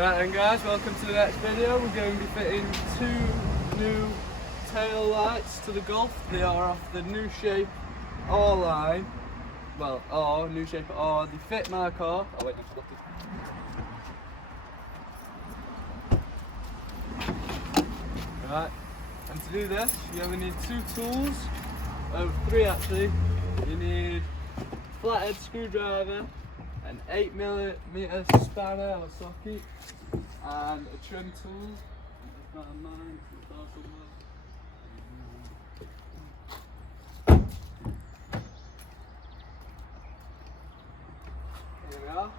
Right then guys, welcome to the next video. We're going to be fitting two new tail lights to the Golf. They are off the new shape R line. Well, R, new shape R. They fit my car. Oh wait, no, right, and to do this, you only need two tools. Oh, three actually. You need a flathead screwdriver, an 8mm spanner or socket, and a trim tool. It's not on mine, it's got somewhere. Here we are.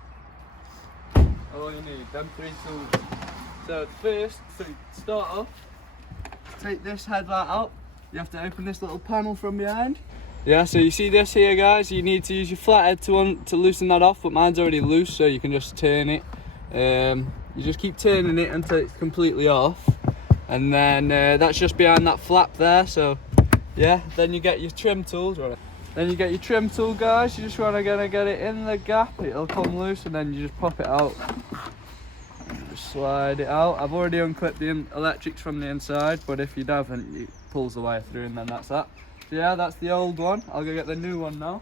All you need, them three tools. So first, to start off, take this headlight out. You have to open this little panel from behind. Yeah, so you see this here guys, you need to use your flathead to loosen that off, but mine's already loose, so you can just turn it. You just keep turning it until it's completely off, and then that's just behind that flap there. So yeah, then you get your trim tools. Then you get your trim tool guys, you just want to get it in the gap, it'll come loose, and then you just pop it out. Just slide it out. I've already unclipped the electrics from the inside, but if you haven't, it pulls the wire through and then that's that. So yeah, that's the old one. I'll go get the new one now.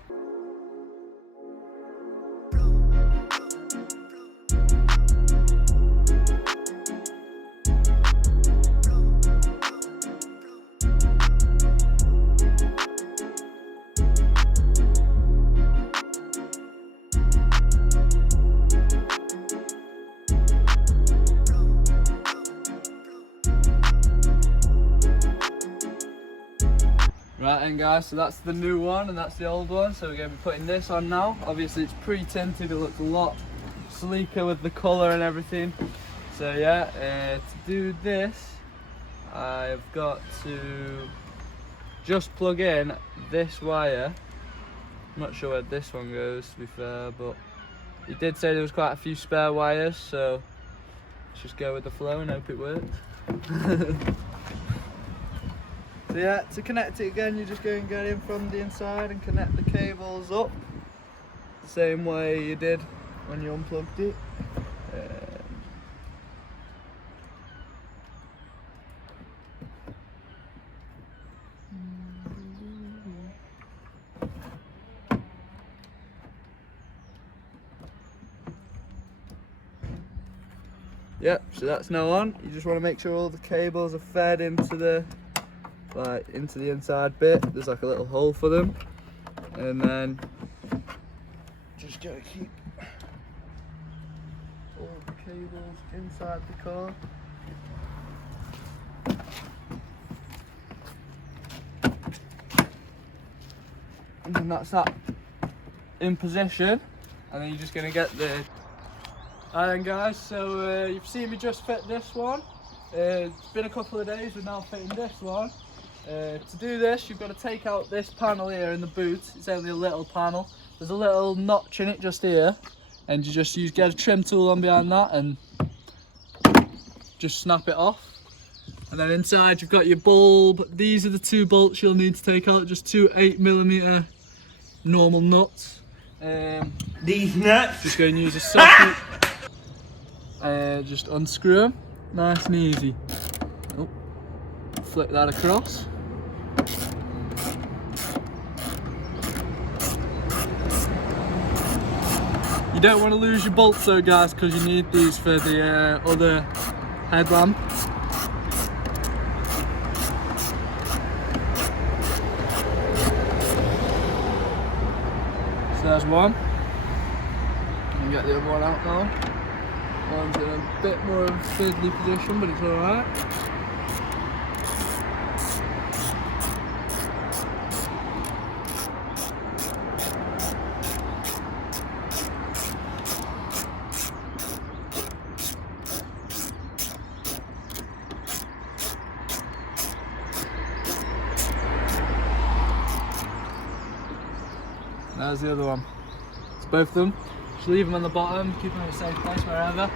Right then guys, so that's the new one and that's the old one, so we're going to be putting this on now. Obviously it's pre-tinted, it looks a lot sleeker with the colour and everything. So yeah, to do this, I've got to just plug in this wire. I'm not sure where this one goes to be fair, but he did say there was quite a few spare wires, so let's just go with the flow and hope it works. So yeah, to connect it again, you just go and get in from the inside and connect the cables up the same way you did when you unplugged it. Yep, so that's now on. You just want to make sure all the cables are fed into the inside bit. There's like a little hole for them, and then just gotta keep all the cables inside the car. And then that's that in position, and then you're just gonna get the. Alright then guys, so you've seen me just fit this one. It's been a couple of days, we're now fitting this one. To do this, you've got to take out this panel here in the boot. It's only a little panel. There's a little notch in it just here, and you just get a trim tool on behind that and just snap it off. And then inside you've got your bulb. These are the two bolts you'll need to take out, just two 8mm normal nuts. These nuts? Just go and use a socket. Just unscrew them, nice and easy. Oh, flick that across. You don't want to lose your bolts though guys, because you need these for the other headlamp. So there's one. You can get the other one out now. One's in a bit more of a fiddly position, but it's alright. There's the other one. It's both of them. Just leave them on the bottom, keep them in a safe place wherever.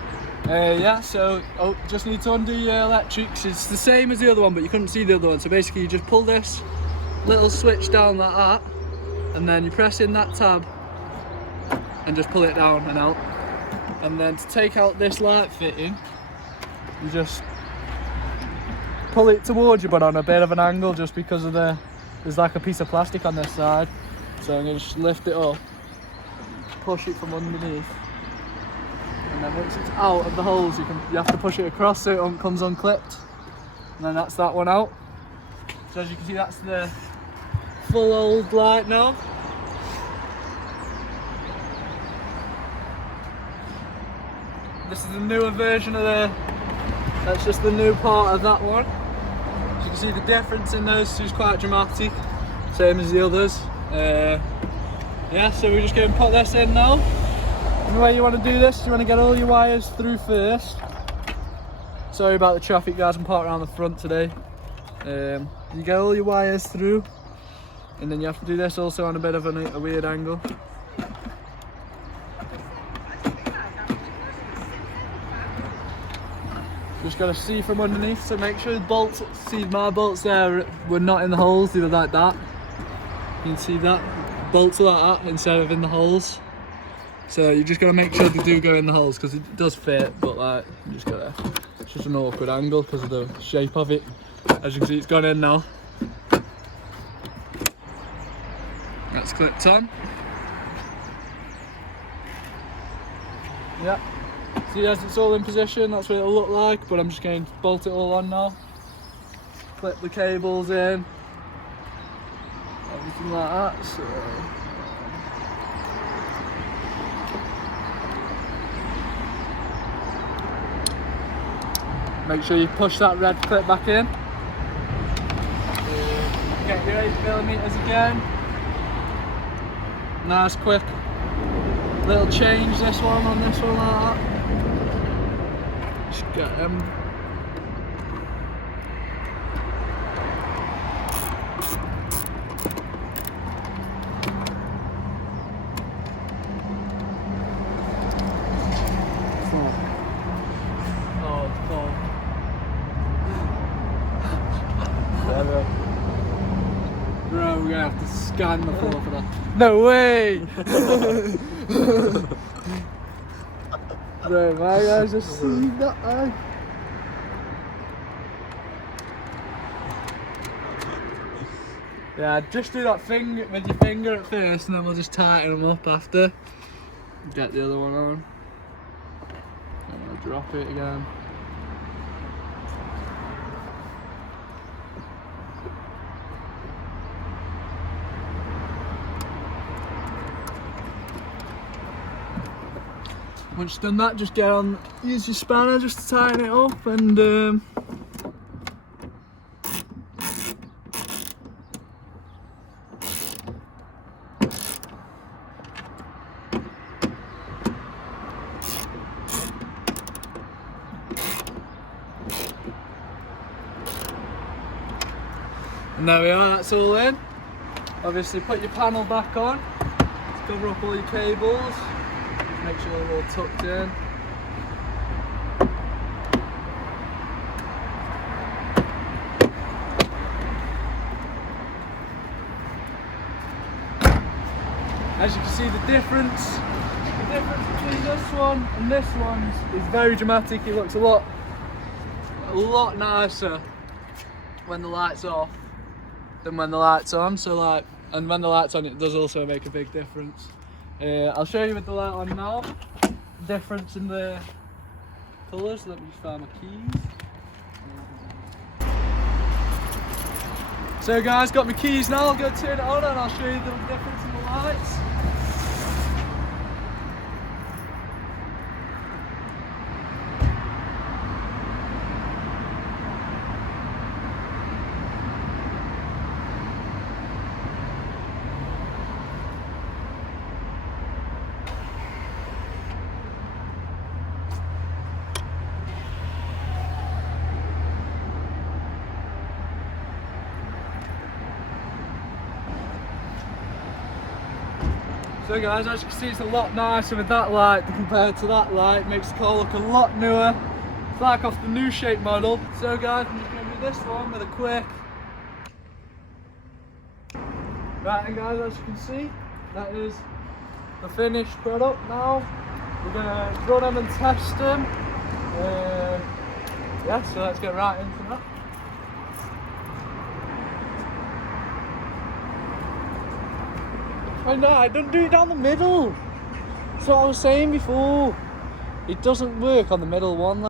Yeah, so just need to undo your electrics. It's the same as the other one, but you couldn't see the other one. So basically you just pull this little switch down like that, and then you press in that tab and just pull it down and out. And then to take out this light fitting, you just pull it towards you, but on a bit of an angle, just because of there's like a piece of plastic on this side. So I'm going to just lift it up, push it from underneath, and then once it's out of the holes, you have to push it across so it comes unclipped. And then that's that one out. So as you can see, that's the full old light now. This is the newer version of that's just the new part of that one. As you can see, the difference in those two is quite dramatic, same as the others. Yeah, so we're just going to put this in now. And the way you want to do this, you want to get all your wires through first. Sorry about the traffic, guys, I'm parked around the front today. You get all your wires through, and then you have to do this also on a bit of a weird angle. Just got to see from underneath, so make sure the bolts, see my bolts there were not in the holes, they were like that. You can see that, bolts are like that instead of in the holes. So you just got to make sure they do go in the holes, because it does fit, but like, you just got to, it's just an awkward angle because of the shape of it. As you can see, it's gone in now. That's clipped on. Yep. See, as it's all in position, that's what it'll look like, but I'm just going to bolt it all on now. Clip the cables in. Everything like that, so... Make sure you push that red clip back in. Get your 8mm again. Nice quick little change, this one on this one like that. Just get them. Oh, it's cold. Bro, we're gonna have to scan the floor for that. No way! Bro, my guys just see that, man. Yeah, just do that thing with your finger at first, and then we'll just tighten them up after. Get the other one on. I'm gonna drop it again. Once you've done that, just use your spanner just to tighten it up, and there we are, that's all in. Obviously put your panel back on, just cover up all your cables. Make sure they're all tucked in. As you can see, the difference between this one and this one is very dramatic. It looks a lot nicer when the light's off than when the light's on. So like, and when the light's on, it does also make a big difference. I'll show you with the light on now, the difference in the colours. Let me just find my keys. So guys, got my keys now, I'll go turn it on and I'll show you the difference in the lights. So guys, as you can see, it's a lot nicer with that light compared to that light. Makes the car look a lot newer. It's like off the new shape model. So guys, I'm just going to do this one with a quick. Right, and guys, as you can see, that is the finished product now. we're gonna run them and test them. Yeah, so let's get right into that. I know, I don't do it down the middle. That's what I was saying before. It doesn't work on the middle one.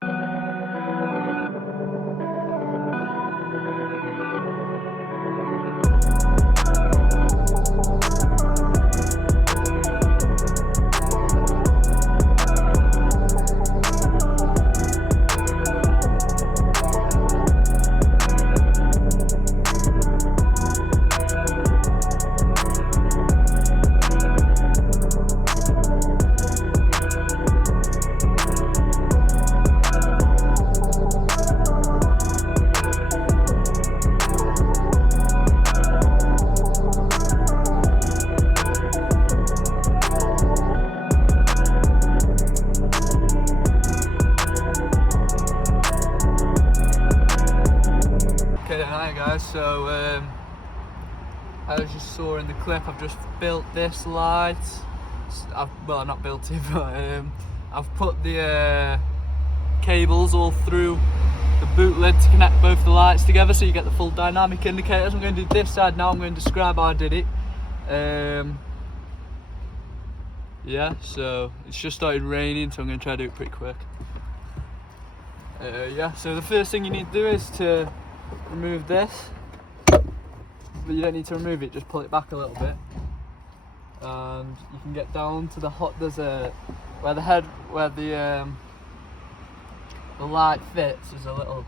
Hi guys, so as you saw in the clip, I've just built this light. Well, not built it, but I've put the cables all through the boot lid to connect both the lights together so you get the full dynamic indicators. I'm going to do this side now. I'm going to describe how I did it. Yeah, so it's just started raining, so I'm going to try to do it pretty quick. Yeah, so the first thing you need to do is to remove this, but you don't need to remove it, just pull it back a little bit, and you can get down to the there's a where the light fits. There's a little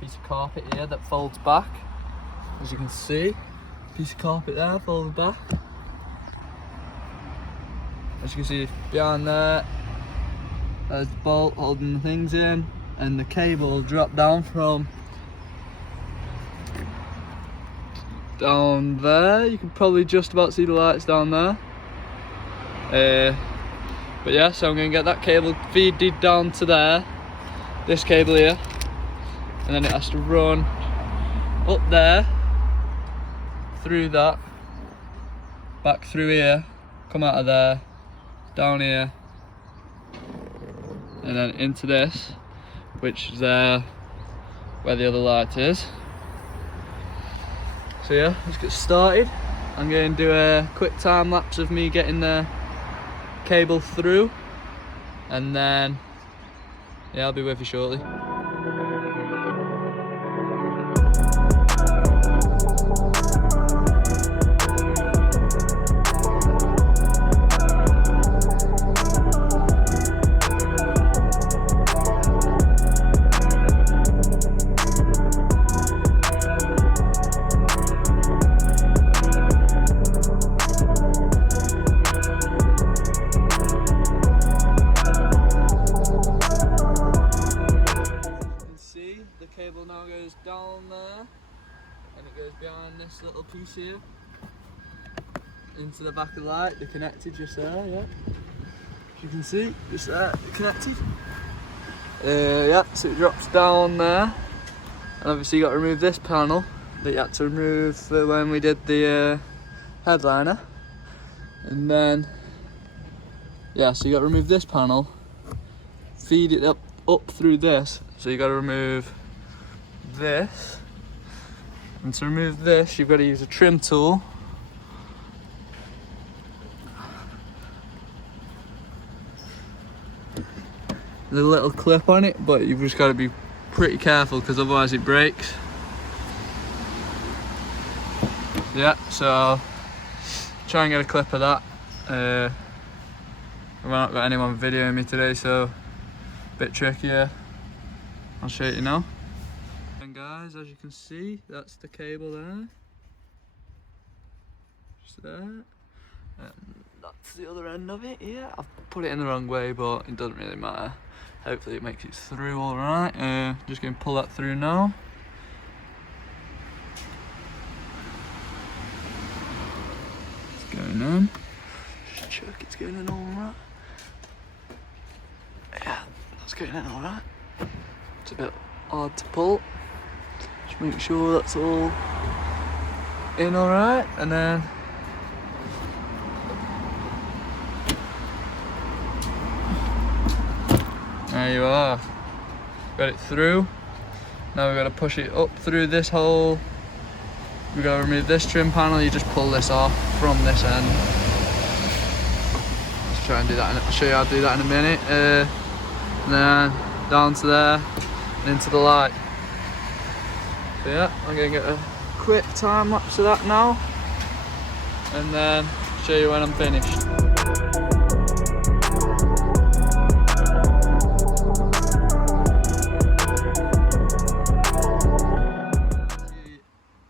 piece of carpet here that folds back, as you can see. Piece of carpet there folds back. As you can see behind there, there's the bolt holding the things in, and the cable will drop down from down there. You can probably just about see the lights down there. But yeah, so I'm going to get that cable feeded down to there, this cable here, and then it has to run up there, through that, back through here, come out of there, down here, and then into this, which is there where the other light is. So yeah, let's get started. I'm going to do a quick time lapse of me getting the cable through, and then yeah, I'll be with you shortly. Cable now goes down there, and it goes behind this little piece here into the back of the light. They're connected just there, yeah. As you can see, just there, connected. Yeah, so it drops down there, and obviously you got to remove this panel that you had to remove for when we did the headliner, and then yeah, so you got to remove this panel, feed it up through this. So you got to remove this, and to remove this you've got to use a trim tool. There's a little clip on it, but you've just got to be pretty careful because otherwise it breaks. Yeah, so I'll try and get a clip of that. I've not got anyone videoing me today, so a bit trickier. I'll show you now. And guys, as you can see, that's the cable there. Just there. And that's the other end of it, yeah. I've put it in the wrong way, but it doesn't really matter. Hopefully it makes it through alright. Just going to pull that through now. It's going in. Just check it's going in alright. Yeah, that's going in alright. It's a bit hard to pull. Just make sure that's all in alright, and then There you are. Got it through. Now we've got to push it up through this hole. We've got to remove this trim panel. You just pull this off from this end. Let's try and do that. I'll show you how to do that in a minute. And then down to there and into the light. So yeah, I'm going to get a quick time lapse of that now. And then show you when I'm finished.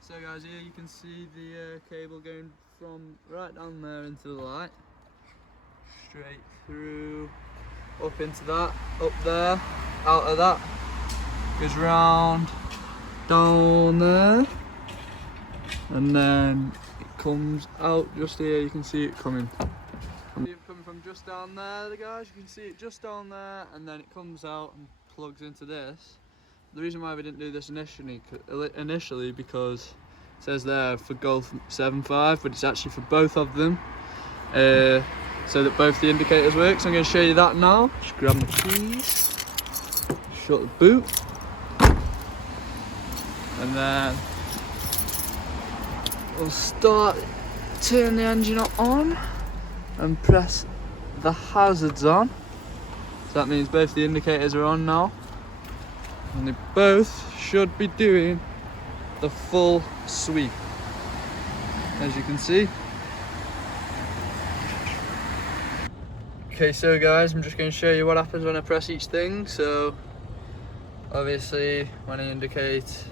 So guys, here you can see the cable going from right down there into the light, straight through, up into that, up there, out of that, goes round, down there, and then it comes out just here. You can see it coming. Coming from just down there, guys, you can see it just down there, and then it comes out and plugs into this. The reason why we didn't do this initially because it says there for MK7.5, but it's actually for both of them, so that both the indicators work. So I'm going to show you that now. Just grab my keys, shut the boot, and then we'll turn the engine on and press the hazards on. So that means both the indicators are on now. And they both should be doing the full sweep, as you can see. Okay, so guys, I'm just going to show you what happens when I press each thing. So obviously when I indicate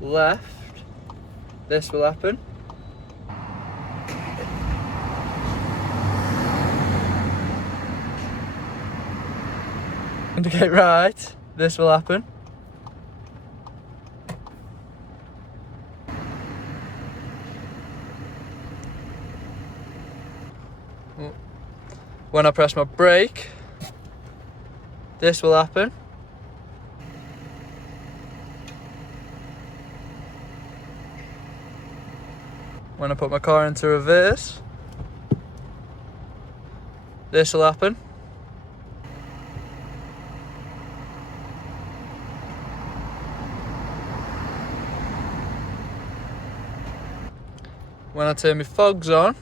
left, this will happen. Indicate right, this will happen. When I press my brake, this will happen. When I put my car into reverse, this will happen. When I turn my fogs on,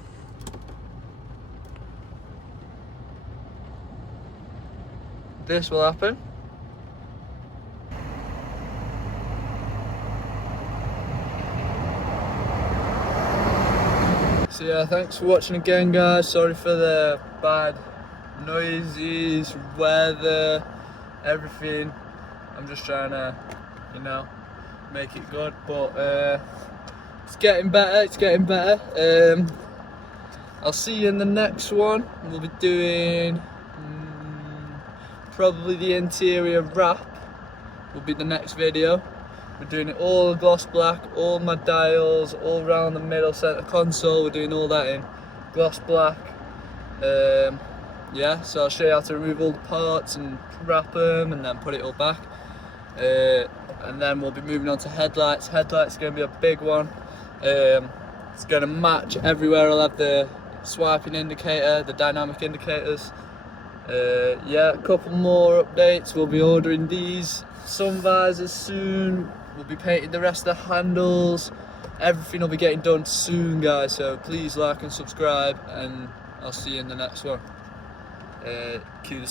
this will happen. So yeah, thanks for watching again, guys. Sorry for the bad noises, weather, everything. I'm just trying to, you know, make it good, but it's getting better, it's getting better. I'll see you in the next one. We'll be doing probably the interior wrap will be the next video. We're doing it all gloss black, all my dials, all around the middle center console. We're doing all that in gloss black. Yeah, so I'll show you how to remove all the parts and wrap them and then put it all back. And then we'll be moving on to headlights. Headlights are going to be a big one. It's going to match everywhere. I'll have the swiping indicator, the dynamic indicators. Yeah, a couple more updates. We'll be ordering these sun visors soon. We'll be painting the rest of the handles. Everything will be getting done soon, guys, so please like and subscribe, and I'll see you in the next one. Cue the